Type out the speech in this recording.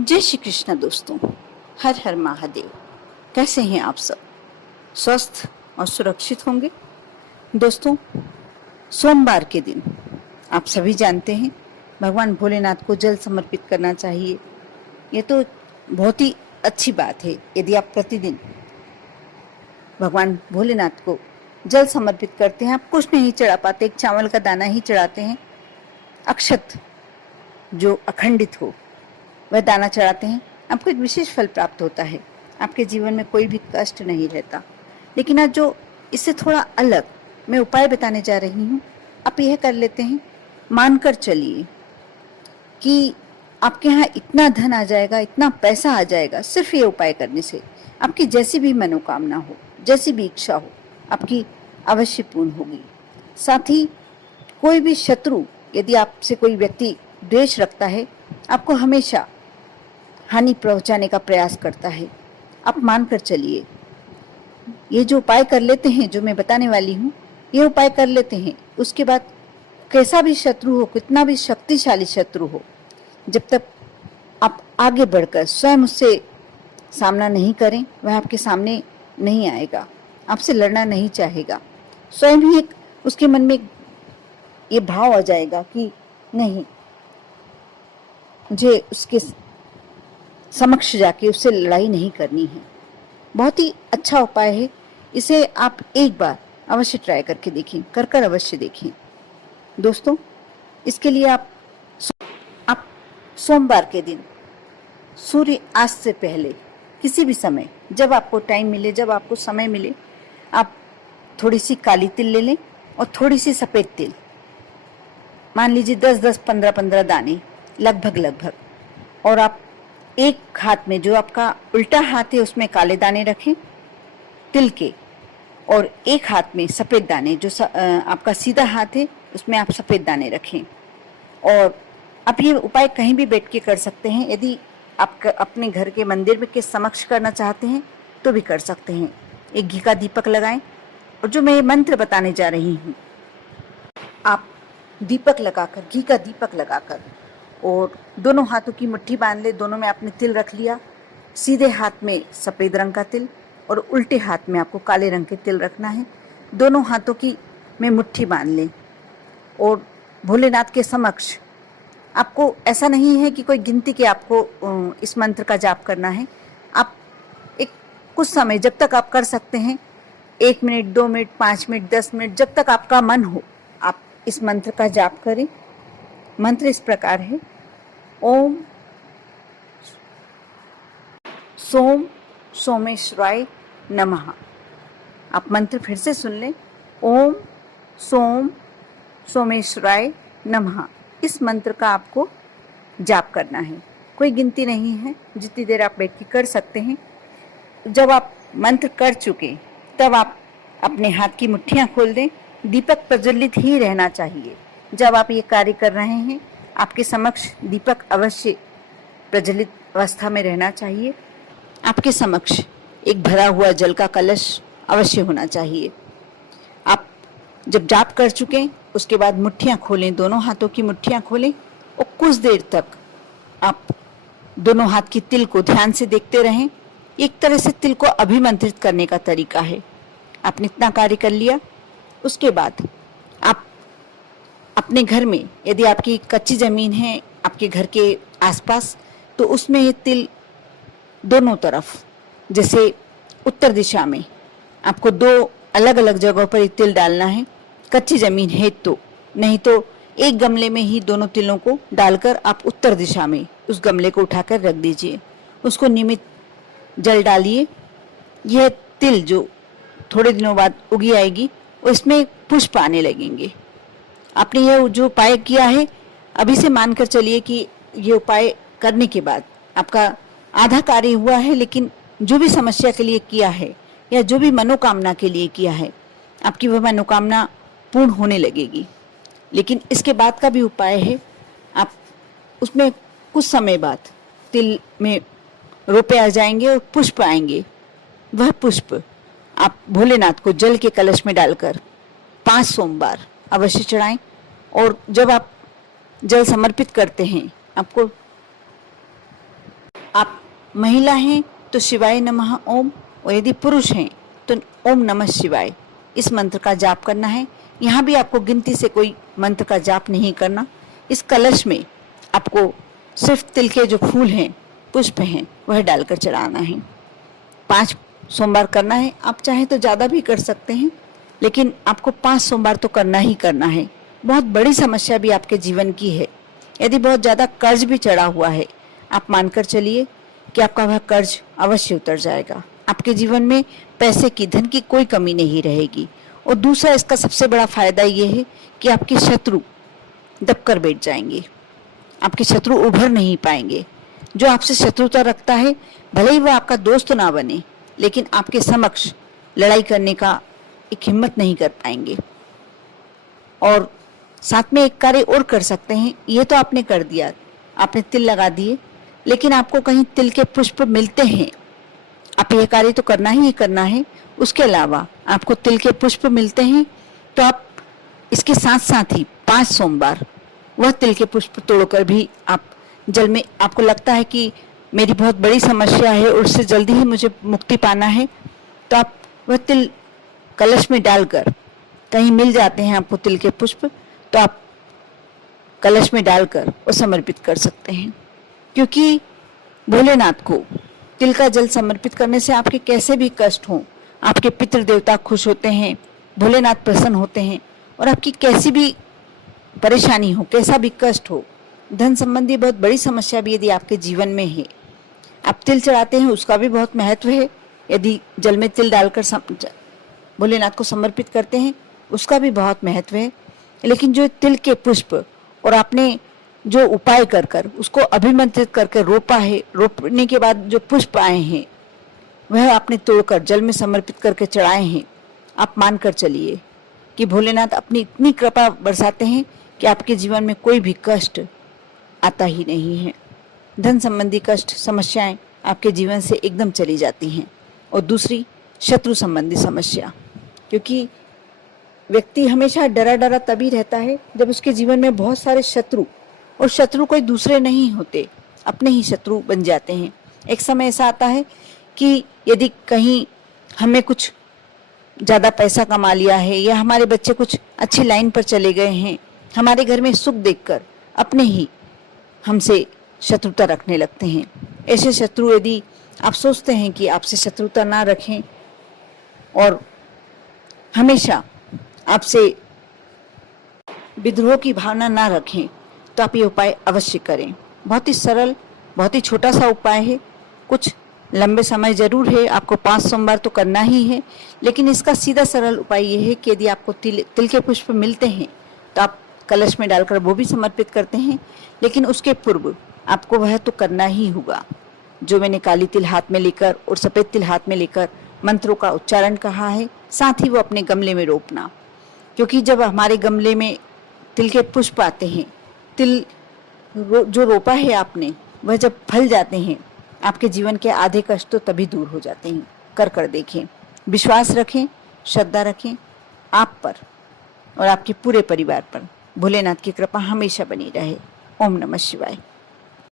जय श्री कृष्ण दोस्तों। हर हर महादेव। कैसे हैं आप सब? स्वस्थ और सुरक्षित होंगे। दोस्तों, सोमवार के दिन आप सभी जानते हैं भगवान भोलेनाथ को जल समर्पित करना चाहिए। ये तो बहुत ही अच्छी बात है। यदि आप प्रतिदिन भगवान भोलेनाथ को जल समर्पित करते हैं, आप कुछ नहीं चढ़ा पाते, एक चावल का दाना ही चढ़ाते हैं, अक्षत जो अखंडित हो वह दाना चढ़ाते हैं, आपको एक विशेष फल प्राप्त होता है। आपके जीवन में कोई भी कष्ट नहीं रहता। लेकिन आज जो इससे थोड़ा अलग मैं उपाय बताने जा रही हूँ, आप यह कर लेते हैं, मानकर चलिए कि आपके यहाँ इतना धन आ जाएगा, इतना पैसा आ जाएगा सिर्फ ये उपाय करने से। आपकी जैसी भी मनोकामना हो, जैसी भी इच्छा हो, आपकी अवश्य पूर्ण होगी। साथ ही कोई भी शत्रु, यदि आपसे कोई व्यक्ति द्वेष रखता है, आपको हमेशा हानि पहुंचाने का प्रयास करता है, आप मानकर चलिए। ये जो उपाय कर लेते हैं, जो मैं बताने वाली हूँ, ये उपाय कर लेते हैं, उसके बाद कैसा भी शत्रु हो, कितना भी शक्तिशाली शत्रु हो, जब तक आप आगे बढ़कर स्वयं उससे सामना नहीं करें, वह आपके सामने नहीं आएगा, आपसे लड़ना नहीं चाहेगा। स्वयं ही एक उसके मन में ये भाव आ जाएगा कि नहीं, मुझे उसके समक्ष जाके उससे लड़ाई नहीं करनी है। बहुत ही अच्छा उपाय है, इसे आप एक बार अवश्य ट्राई करके देखें, कर अवश्य देखें। दोस्तों, इसके लिए आप सोमवार के दिन सूर्यास्त से पहले किसी भी समय, जब आपको टाइम मिले, जब आपको समय मिले, आप थोड़ी सी काली तिल ले लें और थोड़ी सी सफ़ेद तिल, मान लीजिए 10-10, 15-15 दाने लगभग, और आप एक हाथ में, जो आपका उल्टा हाथ है, उसमें काले दाने रखें तिल के, और एक हाथ में सफ़ेद दाने, जो आपका सीधा हाथ है, उसमें आप सफ़ेद दाने रखें। और आप ये उपाय कहीं भी बैठ के कर सकते हैं। यदि आप अपने घर के मंदिर में के समक्ष करना चाहते हैं तो भी कर सकते हैं। एक घी का दीपक लगाएं, और जो मैं ये मंत्र बताने जा रही हूँ, आप दीपक लगाकर, घी का दीपक लगाकर, और दोनों हाथों की मुट्ठी बांध ले। दोनों में आपने तिल रख लिया, सीधे हाथ में सफ़ेद रंग का तिल और उल्टे हाथ में आपको काले रंग के तिल रखना है। दोनों हाथों की में मुट्ठी बांध लें, और भोलेनाथ के समक्ष, आपको ऐसा नहीं है कि कोई गिनती के आपको इस मंत्र का जाप करना है। आप एक कुछ समय, जब तक आप कर सकते हैं, 1 मिनट, 2 मिनट, 5 मिनट, 10 मिनट, जब तक आपका मन हो, आप इस मंत्र का जाप करें। मंत्र इस प्रकार है: ओम सोम सोमेश्वराय नमः। आप मंत्र फिर से सुन लें: ओम सोम सोमेश्वराय नमः। इस मंत्र का आपको जाप करना है, कोई गिनती नहीं है, जितनी देर आप बैठ के कर सकते हैं। जब आप मंत्र कर चुके, तब आप अपने हाथ की मुट्ठियां खोल दें। दीपक प्रज्वलित ही रहना चाहिए। जब आप ये कार्य कर रहे हैं, आपके समक्ष दीपक अवश्य प्रज्वलित अवस्था में रहना चाहिए। आपके समक्ष एक भरा हुआ जल का कलश अवश्य होना चाहिए। आप जब जाप कर चुके, उसके बाद मुट्ठियां खोलें, दोनों हाथों की मुट्ठियां खोलें, और कुछ देर तक आप दोनों हाथ की तिल को ध्यान से देखते रहें। एक तरह से तिल को अभिमंत्रित करने का तरीका है। आपने इतना कार्य कर लिया, उसके बाद आप अपने घर में, यदि आपकी कच्ची ज़मीन है आपके घर के आसपास, तो उसमें ये तिल दोनों तरफ, जैसे उत्तर दिशा में, आपको 2 अलग अलग जगहों पर ये तिल डालना है। कच्ची ज़मीन है तो, नहीं तो एक गमले में ही दोनों तिलों को डालकर आप उत्तर दिशा में उस गमले को उठाकर रख दीजिए। उसको नियमित जल डालिए। यह तिल जो थोड़े दिनों बाद उगी आएगी, उसमें पुष्प आने लगेंगे। आपने यह जो उपाय किया है, अभी से मानकर चलिए कि ये उपाय करने के बाद आपका आधा कार्य हुआ है। लेकिन जो भी समस्या के लिए किया है, या जो भी मनोकामना के लिए किया है, आपकी वह मनोकामना पूर्ण होने लगेगी। लेकिन इसके बाद का भी उपाय है, आप उसमें कुछ समय बाद तिल में रोपे आ जाएंगे और पुष्प आएंगे। वह पुष्प आप भोलेनाथ को जल के कलश में डालकर 5 सोमवार अवश्य चढ़ाएं। और जब आप जल समर्पित करते हैं, आपको आप महिला हैं तो शिवाय नमः ओम, और यदि पुरुष हैं तो ओम नमः शिवाय, इस मंत्र का जाप करना है। यहाँ भी आपको गिनती से कोई मंत्र का जाप नहीं करना। इस कलश में आपको सिर्फ तिल के जो फूल हैं, पुष्प हैं, वह डालकर चढ़ाना है। 5 सोमवार करना है। आप चाहे तो ज़्यादा भी कर सकते हैं, लेकिन आपको 5 सोमवार तो करना ही करना है। बहुत बड़ी समस्या भी आपके जीवन की है। यदि बहुत ज़्यादा कर्ज भी चढ़ा हुआ है, आप मानकर चलिए कि आपका वह कर्ज अवश्य उतर जाएगा। आपके जीवन में पैसे की, धन की कोई कमी नहीं रहेगी। और दूसरा, इसका सबसे बड़ा फायदा ये है कि आपके शत्रु दबकर बैठ जाएंगे, आपके शत्रु उभर नहीं पाएंगे। जो आपसे शत्रुता रखता है, भले ही वह आपका दोस्त ना बने, लेकिन आपके समक्ष लड़ाई करने का एक हिम्मत नहीं कर पाएंगे। और साथ में एक कार्य और कर सकते हैं। ये तो आपने कर दिया, आपने तिल लगा दिए, लेकिन आपको कहीं तिल के पुष्प मिलते हैं, आप ये कार्य तो करना ही करना है। उसके अलावा आपको तिल के पुष्प मिलते हैं तो आप इसके साथ साथ ही 5 सोमवार वह तिल के पुष्प तोड़कर भी आप जल में, आपको लगता है कि मेरी बहुत बड़ी समस्या है और उससे जल्दी ही मुझे मुक्ति पाना है, तो आप वह तिल कलश में डालकर, कहीं मिल जाते हैं आपको तिल के पुष्प, तो आप कलश में डालकर वो समर्पित कर सकते हैं। क्योंकि भोलेनाथ को तिल का जल समर्पित करने से आपके कैसे भी कष्ट हों, आपके पितृ देवता खुश होते हैं, भोलेनाथ प्रसन्न होते हैं। और आपकी कैसी भी परेशानी हो, कैसा भी कष्ट हो, धन संबंधी बहुत बड़ी समस्या भी यदि आपके जीवन में है, आप तिल चढ़ाते हैं, उसका भी बहुत महत्व है। यदि जल में तिल डालकर भोलेनाथ को समर्पित करते हैं, उसका भी बहुत महत्व है। लेकिन जो तिल के पुष्प और आपने जो उपाय कर कर उसको अभिमंत्रित करके रोपा है, रोपने के बाद जो पुष्प आए हैं वह आपने तोड़कर जल में समर्पित करके चढ़ाए हैं, आप मानकर चलिए कि भोलेनाथ अपनी इतनी कृपा बरसाते हैं कि आपके जीवन में कोई भी कष्ट आता ही नहीं है। धन संबंधी कष्ट, समस्याएं आपके जीवन से एकदम चली जाती हैं। और दूसरी, शत्रु संबंधी समस्या, क्योंकि व्यक्ति हमेशा डरा डरा तभी रहता है जब उसके जीवन में बहुत सारे शत्रु, और शत्रु कोई दूसरे नहीं होते, अपने ही शत्रु बन जाते हैं। एक समय ऐसा आता है कि यदि कहीं हमें कुछ ज़्यादा पैसा कमा लिया है या हमारे बच्चे कुछ अच्छी लाइन पर चले गए हैं, हमारे घर में सुख देखकर अपने ही हमसे शत्रुता रखने लगते हैं। ऐसे शत्रु यदि आप सोचते हैं कि आपसे शत्रुता ना रखें और हमेशा आपसे विद्रोह की भावना ना रखें, तो आप ये उपाय अवश्य करें। बहुत ही सरल, बहुत ही छोटा सा उपाय है। कुछ लंबे समय जरूर है, आपको 5 सोमवार तो करना ही है, लेकिन इसका सीधा सरल उपाय ये है कि यदि आपको तिल के पुष्प मिलते हैं तो आप कलश में डालकर वो भी समर्पित करते हैं, लेकिन उसके पूर्व आपको वह तो करना ही होगा जो मैंने काली तिल हाथ में लेकर और सफ़ेद तिल हाथ में लेकर मंत्रों का उच्चारण कहा है। साथ ही वो अपने गमले में रोपना, क्योंकि जब हमारे गमले में तिल के पुष्प आते हैं, तिल जो रोपा है आपने, वह जब फल जाते हैं, आपके जीवन के आधे कष्ट तो तभी दूर हो जाते हैं। कर देखें, विश्वास रखें, श्रद्धा रखें आप पर और आपके पूरे परिवार पर। भोलेनाथ की कृपा हमेशा बनी रहे। ओम नमः शिवाय।